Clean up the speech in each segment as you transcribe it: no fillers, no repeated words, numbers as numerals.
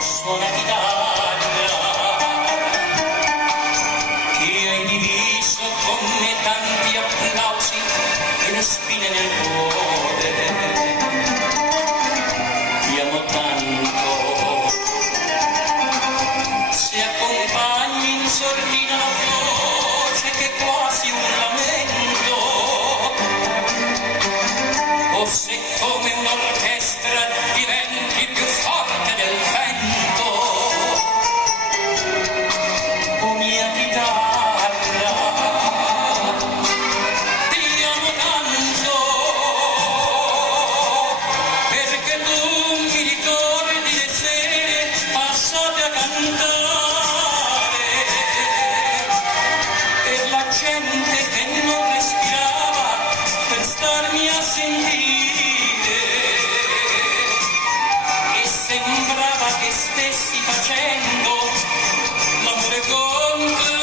Suona chitarra che hai diviso con me tanti applausi e le spine nel cuore. Ti amo tanto, se accompagni in sordina la voce che è quasi un lamento, o se come un'orchestra diventi più forte del vento. O mia chitarra, ti amo tanto, perché tu mi ricordi le sere passate a cantare, per la gente che non respirava per starmi a sentire, e sembrava che stessi facendo l'amore con te.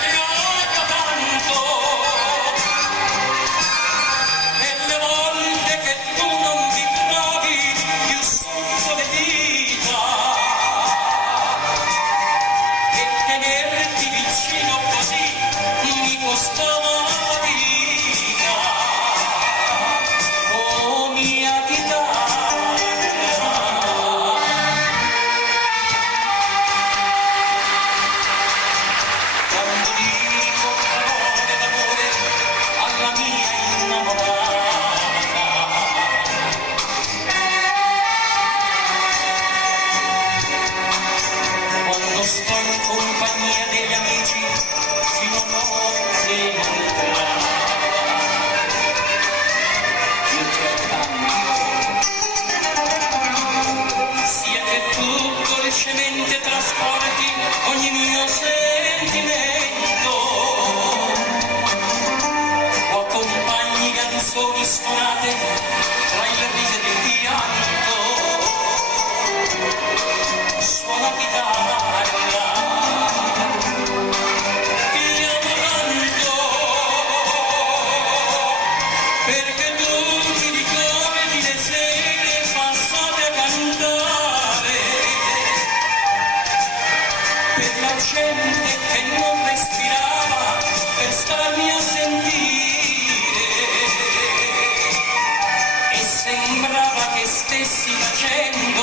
Ti amo tanto, e le volte che tu non vibravi più sotto le dita, e tenerti vicino così mi costava la vita. Oh mia chitarra, quando dico parole d'amore alla mia innamorata, quando sto in compagnia degli amici fino a notte entrata, io ti accanto, sia che tu dolcemente trasporti ogni mio sentimento, o accompagni canzoni suonate tra il riso ed il pianto. Suona chitarra, ti amo tanto, perché tu mi ricordi le sere passate a cantare, per la gente che non respirava per starmi a sentire, e sembrava che stessi facendo